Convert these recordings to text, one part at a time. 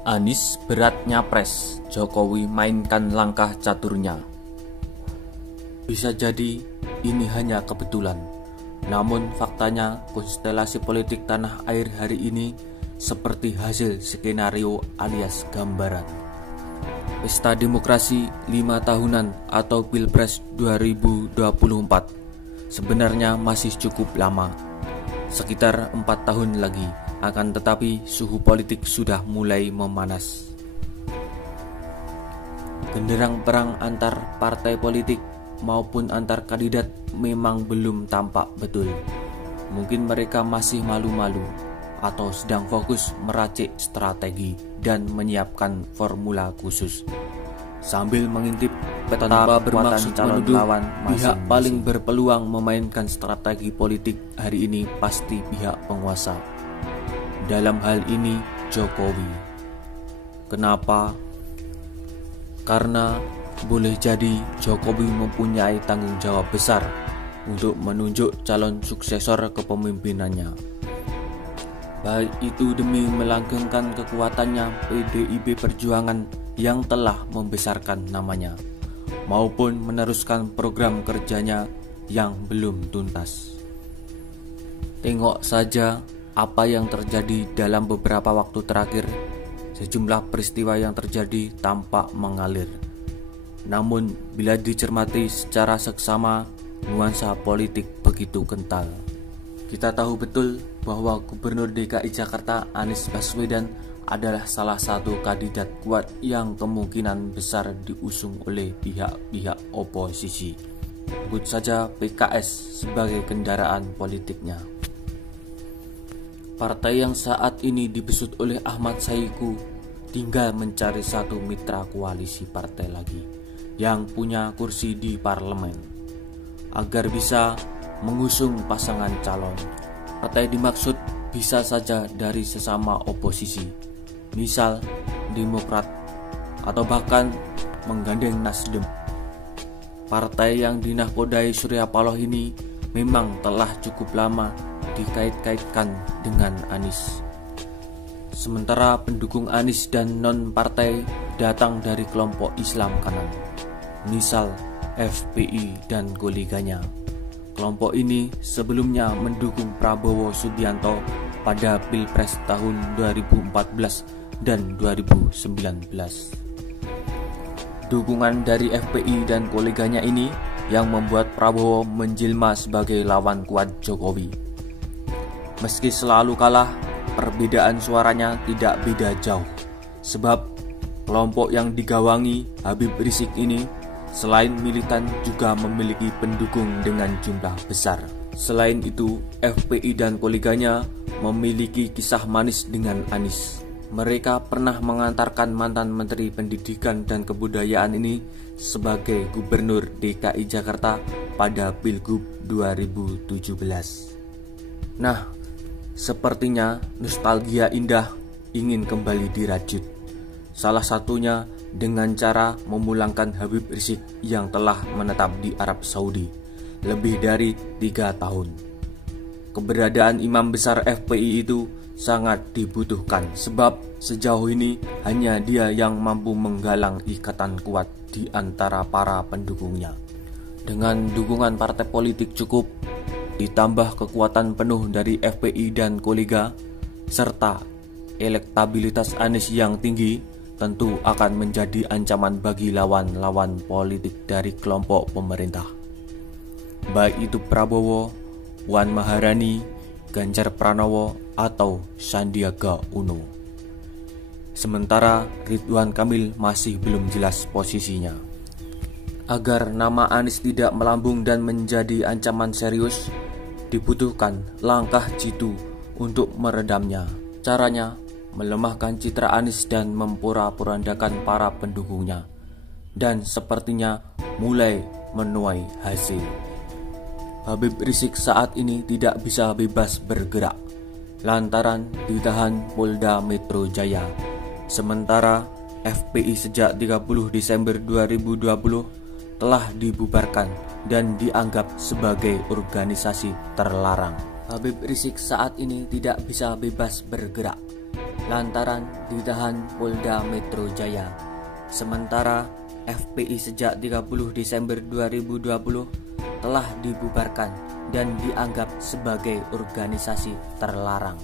Anies berat nyapres, Jokowi mainkan langkah caturnya. Bisa jadi ini hanya kebetulan, namun faktanya konstelasi politik tanah air hari ini seperti hasil skenario alias gambaran. Pesta demokrasi 5 tahunan atau Pilpres 2024 sebenarnya masih cukup lama, sekitar 4 tahun lagi. Akan tetapi suhu politik sudah mulai memanas. Genderang perang antar partai politik maupun antar kandidat memang belum tampak betul. Mungkin mereka masih malu-malu atau sedang fokus meracik strategi dan menyiapkan formula khusus sambil mengintip peta bermaksud menuduh pihak paling berpeluang memainkan strategi politik hari ini pasti pihak penguasa. Dalam hal ini Jokowi. Kenapa? Karena boleh jadi Jokowi mempunyai tanggung jawab besar untuk menunjuk calon suksesor kepemimpinannya. Baik itu demi melanggengkan kekuatannya PDIP Perjuangan yang telah membesarkan namanya, maupun meneruskan program kerjanya yang belum tuntas. Tengok saja apa yang terjadi dalam beberapa waktu terakhir. Sejumlah peristiwa yang terjadi tampak mengalir. Namun bila dicermati secara seksama, nuansa politik begitu kental. Kita tahu betul bahwa Gubernur DKI Jakarta Anies Baswedan adalah salah satu kandidat kuat yang kemungkinan besar diusung oleh pihak-pihak oposisi. Sebut saja PKS sebagai kendaraan politiknya. Partai yang saat ini dibesut oleh Ahmad Saiku tinggal mencari satu mitra koalisi partai lagi yang punya kursi di parlemen agar bisa mengusung pasangan calon. Partai dimaksud bisa saja dari sesama oposisi, misal Demokrat, atau bahkan menggandeng Nasdem. Partai yang dinahkodai Surya Paloh ini memang telah cukup lama dikait-kaitkan dengan Anies. Sementara pendukung Anies dan non-partai datang dari kelompok Islam kanan, misal FPI dan koleganya. Kelompok ini sebelumnya mendukung Prabowo Subianto pada Pilpres tahun 2014 dan 2019. Dukungan dari FPI dan koleganya ini yang membuat Prabowo menjelma sebagai lawan kuat Jokowi. Meski selalu kalah, perbedaan suaranya tidak beda jauh. Sebab kelompok yang digawangi Habib Rizik ini selain militan juga memiliki pendukung dengan jumlah besar. Selain itu, FPI dan koleganya memiliki kisah manis dengan Anies. Mereka pernah mengantarkan mantan Menteri Pendidikan dan Kebudayaan ini sebagai Gubernur DKI Jakarta pada Pilgub 2017. Nah, sepertinya nostalgia indah ingin kembali dirajut. Salah satunya dengan cara memulangkan Habib Rizik yang telah menetap di Arab Saudi lebih dari 3 tahun. Keberadaan imam besar FPI itu sangat dibutuhkan sebab sejauh ini hanya dia yang mampu menggalang ikatan kuat di antara para pendukungnya. Dengan dukungan partai politik cukup, ditambah kekuatan penuh dari FPI dan kolega, serta elektabilitas Anies yang tinggi, tentu akan menjadi ancaman bagi lawan-lawan politik dari kelompok pemerintah. Baik itu Prabowo, Puan Maharani, Ganjar Pranowo, atau Sandiaga Uno. Sementara Ridwan Kamil masih belum jelas posisinya. Agar nama Anies tidak melambung dan menjadi ancaman serius, dibutuhkan langkah jitu untuk meredamnya. Caranya melemahkan citra Anies dan memporak-porandakan para pendukungnya, dan sepertinya mulai menuai hasil. Habib Rizik saat ini tidak bisa bebas bergerak lantaran ditahan Polda Metro Jaya. Sementara FPI sejak 30 Desember 2020 telah dibubarkan dan dianggap sebagai organisasi terlarang. Habib Rizik saat ini tidak bisa bebas bergerak lantaran ditahan Polda Metro Jaya. Sementara FPI sejak 30 Desember 2020 telah dibubarkan dan dianggap sebagai organisasi terlarang.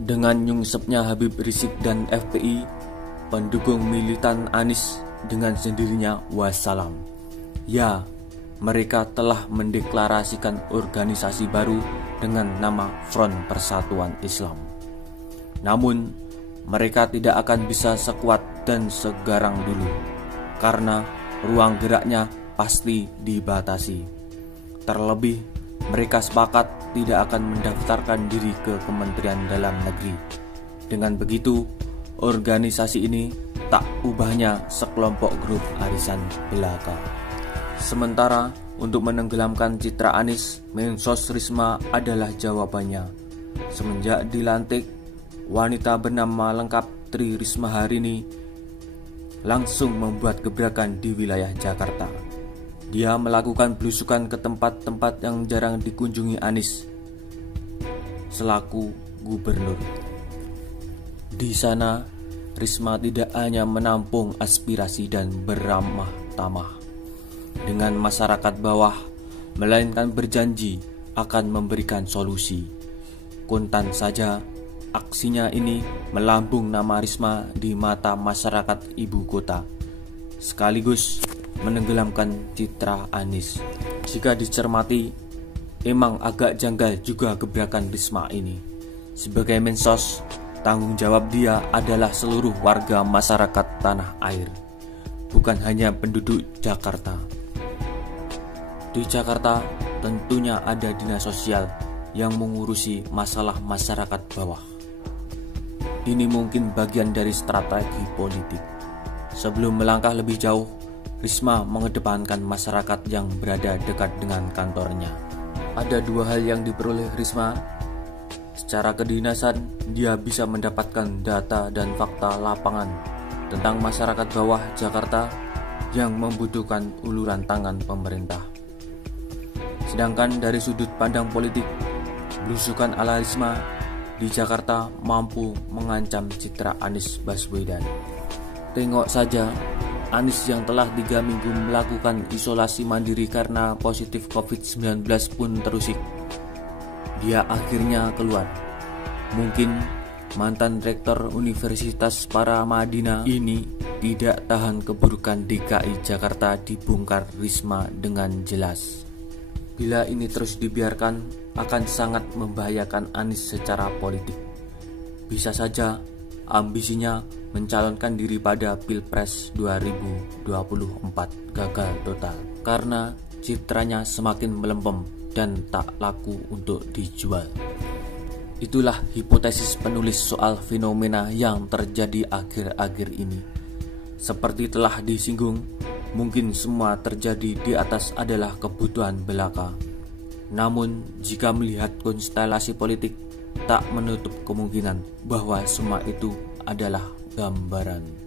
Dengan nyungsepnya Habib Rizik dan FPI, pendukung militan Anies dengan sendirinya wassalam. Ya, mereka telah mendeklarasikan organisasi baru dengan nama Front Persatuan Islam. Namun, mereka tidak akan bisa sekuat dan segarang dulu, karena ruang geraknya pasti dibatasi. Terlebih, mereka sepakat tidak akan mendaftarkan diri ke Kementerian Dalam Negeri. Dengan begitu, organisasi ini tak ubahnya sekelompok grup arisan belaka. Sementara untuk menenggelamkan citra Anies, Mensos Risma adalah jawabannya. Semenjak dilantik, wanita bernama lengkap Tri Risma Harini langsung membuat gebrakan di wilayah Jakarta. Dia melakukan belusukan ke tempat-tempat yang jarang dikunjungi Anies selaku gubernur. Di sana, Risma tidak hanya menampung aspirasi dan beramah tamah dengan masyarakat bawah, melainkan berjanji akan memberikan solusi. Kontan saja, aksinya ini melambung nama Risma di mata masyarakat ibu kota, sekaligus menenggelamkan citra Anies. Jika dicermati, emang agak janggal juga gebrakan Risma ini. Sebagai Mensos, tanggung jawab dia adalah seluruh warga masyarakat tanah air, bukan hanya penduduk Jakarta. Di Jakarta tentunya ada dinas sosial yang mengurusi masalah masyarakat bawah. Ini mungkin bagian dari strategi politik. Sebelum melangkah lebih jauh, Risma mengedepankan masyarakat yang berada dekat dengan kantornya. Ada dua hal yang diperoleh Risma. Secara kedinasan, dia bisa mendapatkan data dan fakta lapangan tentang masyarakat bawah Jakarta yang membutuhkan uluran tangan pemerintah. Sedangkan dari sudut pandang politik, belusukan ala Risma di Jakarta mampu mengancam citra Anies Baswedan. Tengok saja, Anies yang telah 3 minggu melakukan isolasi mandiri karena positif COVID-19 pun terusik. Dia akhirnya keluar. Mungkin mantan rektor Universitas Paramadina ini tidak tahan keburukan DKI Jakarta dibongkar Risma dengan jelas. Bila ini terus dibiarkan, akan sangat membahayakan Anies secara politik. Bisa saja ambisinya mencalonkan diri pada Pilpres 2024 gagal total karena citranya semakin melempem dan tak laku untuk dijual. Itulah hipotesis penulis soal fenomena yang terjadi akhir-akhir ini. Seperti telah disinggung, mungkin semua terjadi di atas adalah kebutuhan belaka. Namun, jika melihat konstelasi politik, tak menutup kemungkinan bahwa semua itu adalah gambaran.